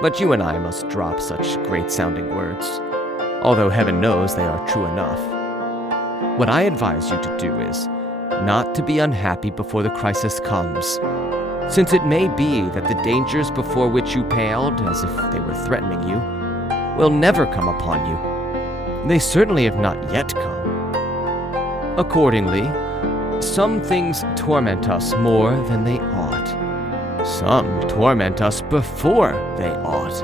But you and I must drop such great-sounding words, although heaven knows they are true enough. What I advise you to do is not to be unhappy before the crisis comes, since it may be that the dangers before which you paled, as if they were threatening you, will never come upon you. They certainly have not yet come. Accordingly, some things torment us more than they ought. Some torment us before they ought.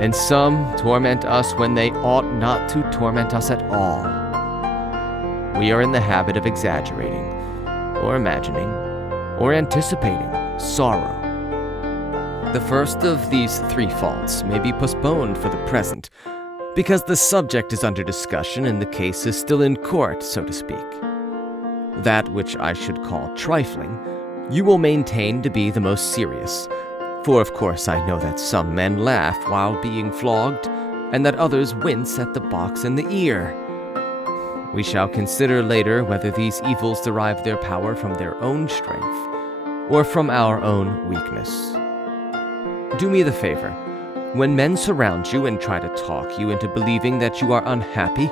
And some torment us when they ought not to torment us at all. We are in the habit of exaggerating, or imagining, or anticipating sorrow. The first of these three faults may be postponed for the present, because the subject is under discussion and the case is still in court, so to speak. That which I should call trifling, you will maintain to be the most serious, for of course I know that some men laugh while being flogged, and that others wince at the box in the ear. We shall consider later whether these evils derive their power from their own strength, or from our own weakness. Do me the favor, when men surround you and try to talk you into believing that you are unhappy,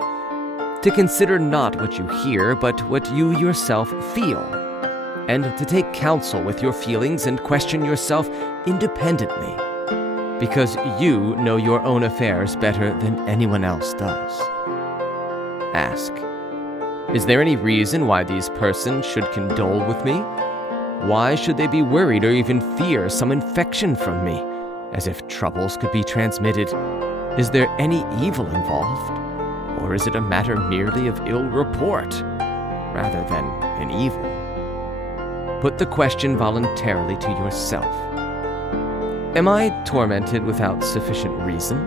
to consider not what you hear, but what you yourself feel, and to take counsel with your feelings and question yourself independently, because you know your own affairs better than anyone else does. Ask, is there any reason why these persons should condole with me? Why should they be worried or even fear some infection from me, as if troubles could be transmitted? Is there any evil involved? Or is it a matter merely of ill report, rather than an evil? Put the question voluntarily to yourself. Am I tormented without sufficient reason?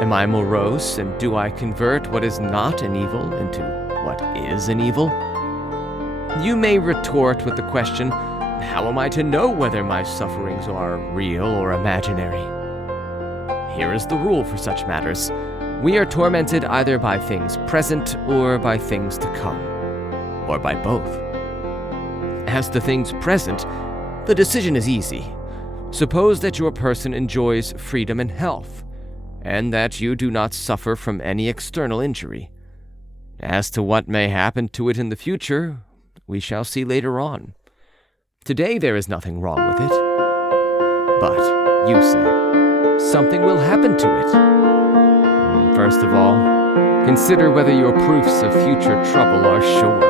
Am I morose, and do I convert what is not an evil into what is an evil? You may retort with the question, how am I to know whether my sufferings are real or imaginary? Here is the rule for such matters. We are tormented either by things present or by things to come, or by both. As to things present, the decision is easy. Suppose that your person enjoys freedom and health, and that you do not suffer from any external injury. As to what may happen to it in the future, we shall see later on. Today there is nothing wrong with it. But, you say, something will happen to it. First of all, consider whether your proofs of future trouble are sure.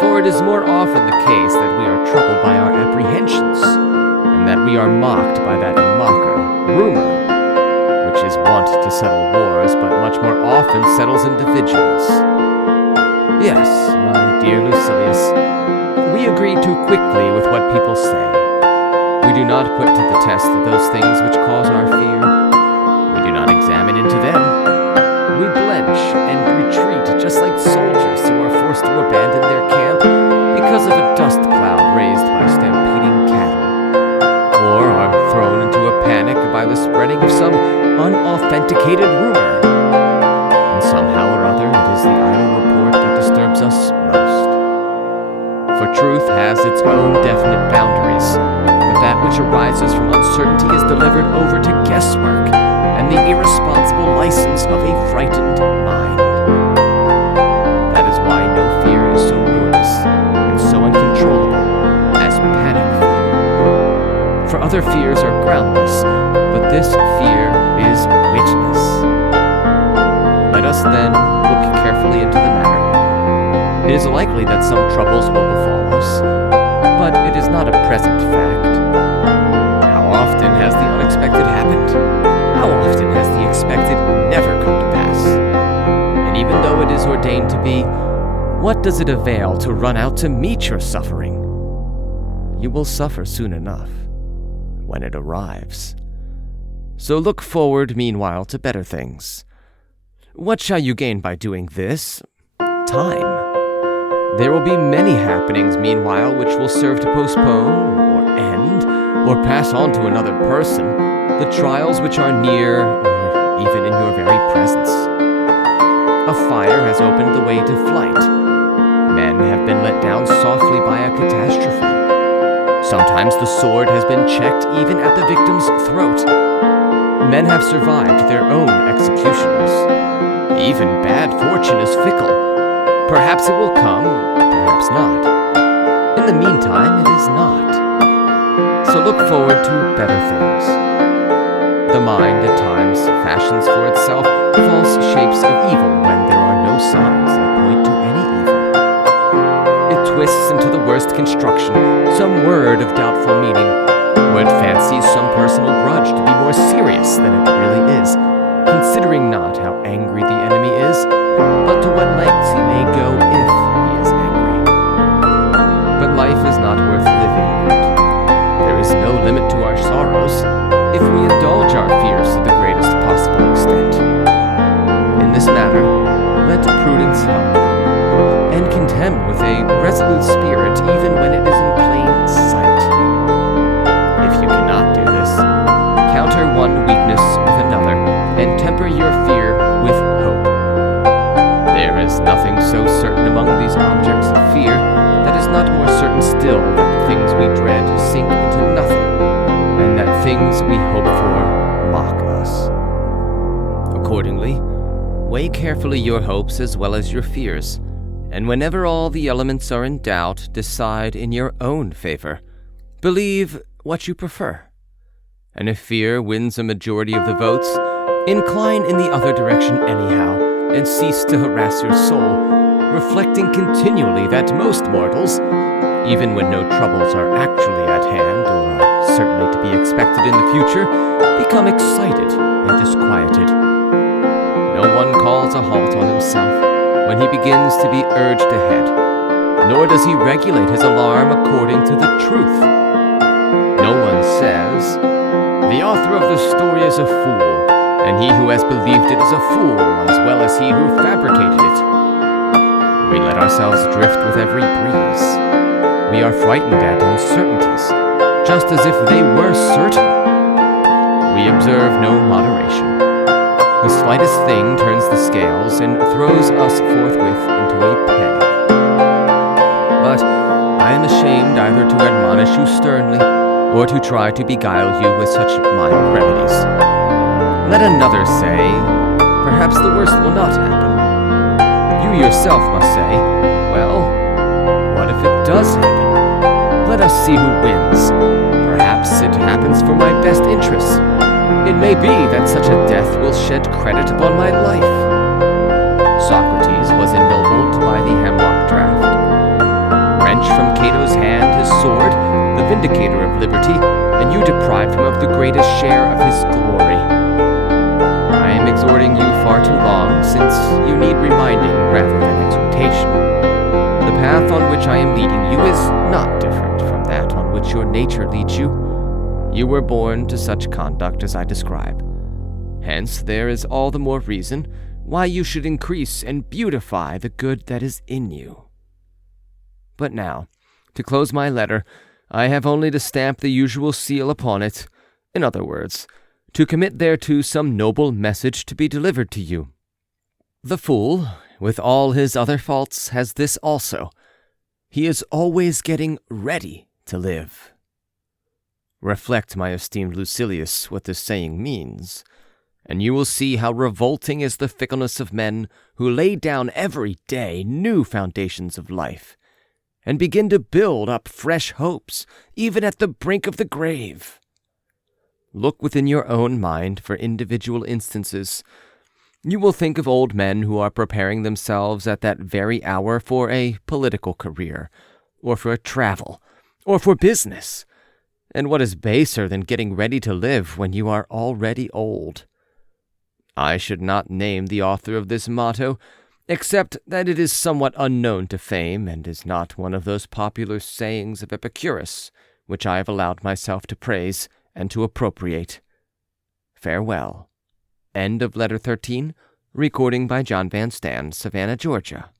For it is more often the case that we are troubled by our apprehensions, and that we are mocked by that mocker, rumor, which is wont to settle wars, but much more often settles individuals. Yes, my dear Lucilius, we agree too quickly with what people say. We do not put to the test those things which cause our fear. We do not examine into them. We blench and retreat just like soldiers who are forced to abandon their camp because of a dust cloud raised by stampeding cattle, or are thrown into a panic by the spreading of some unauthenticated rumor. And somehow or other it is the idle report that disturbs us most. For truth has its own definite boundaries, but that which arises from uncertainty is delivered over to guesswork and the irresponsible license of a frightened mind. That is why no fear is so ruinous and so uncontrollable as panic fear. For other fears are groundless, but this fear is witless. Let us then look carefully into the matter. It is likely that some troubles will befall us, but it is not a present fact. How often has the unexpected happened? How often has the expected never come to pass? And even though it is ordained to be, what does it avail to run out to meet your suffering? You will suffer soon enough, when it arrives. So look forward meanwhile to better things. What shall you gain by doing this? Time. There will be many happenings meanwhile which will serve to postpone, or end, or pass on to another person, the trials which are near, or even in your very presence. A fire has opened the way to flight. Men have been let down softly by a catastrophe. Sometimes the sword has been checked even at the victim's throat. Men have survived their own executioners. Even bad fortune is fickle. Perhaps it will come, perhaps not. In the meantime, it is not. So look forward to better things. The mind at times fashions for itself false shapes of evil when there are no signs that point to any evil. It twists into the worst construction some word of doubtful meaning, or it fancies some personal grudge to be more serious than it really is, considering not how angry the enemy is, but to what lengths he may go if he is angry. But life is not worth living, and there is no limit to our sorrows if we indulge our fears to the greatest possible extent. In this matter, let prudence help, and contend with a resolute spirit even when it is in plain sight. If you cannot do this, counter one weakness with another, and temper your fear with hope. There is nothing so certain among these objects of fear that is not more certain still that the things we dread sink into nothing, and that things we hope for mock us. Accordingly, weigh carefully your hopes as well as your fears, and whenever all the elements are in doubt, decide in your own favor. Believe what you prefer. And if fear wins a majority of the votes, incline in the other direction anyhow, and cease to harass your soul, reflecting continually that most mortals, even when no troubles are actually at hand or are certainly to be expected in the future, become excited and disquieted. No one calls a halt on himself when he begins to be urged ahead, nor does he regulate his alarm according to the truth. No one says, "The author of the story is a fool, and he who has believed it is a fool as well as he who fabricated it." We let ourselves drift with every breeze. We are frightened at uncertainties, just as if they were certain. We observe no moderation. The slightest thing turns the scales and throws us forthwith into a panic. But I am ashamed either to admonish you sternly or to try to beguile you with such mild remedies. Let another say, perhaps the worst will not happen. You yourself must say, well, what if it does happen? Let us see who wins. Perhaps it happens for my best interests. It may be that such a death will shed credit upon my life. Socrates was ennobled by the hemlock draft. Wrench from Cato's hand his sword, the vindicator of liberty, and you deprived him of the greatest share of his glory. I am exhorting you far too long, since you need reminding rather than exhortation. The path on which I am leading you is not different from that on which your nature leads you. You were born to such conduct as I describe. Hence, there is all the more reason why you should increase and beautify the good that is in you. But now, to close my letter, I have only to stamp the usual seal upon it. In other words, to commit thereto some noble message to be delivered to you. The fool, with all his other faults, has this also. He is always getting ready to live. Reflect, my esteemed Lucilius, what this saying means, and you will see how revolting is the fickleness of men who lay down every day new foundations of life, and begin to build up fresh hopes, even at the brink of the grave. Look within your own mind for individual instances. You will think of old men who are preparing themselves at that very hour for a political career, or for travel, or for business. And what is baser than getting ready to live when you are already old? I should not name the author of this motto, except that it is somewhat unknown to fame, and is not one of those popular sayings of Epicurus, which I have allowed myself to praise and to appropriate. Farewell. End of Letter 13, recording by John Van Stan, Savannah, Georgia.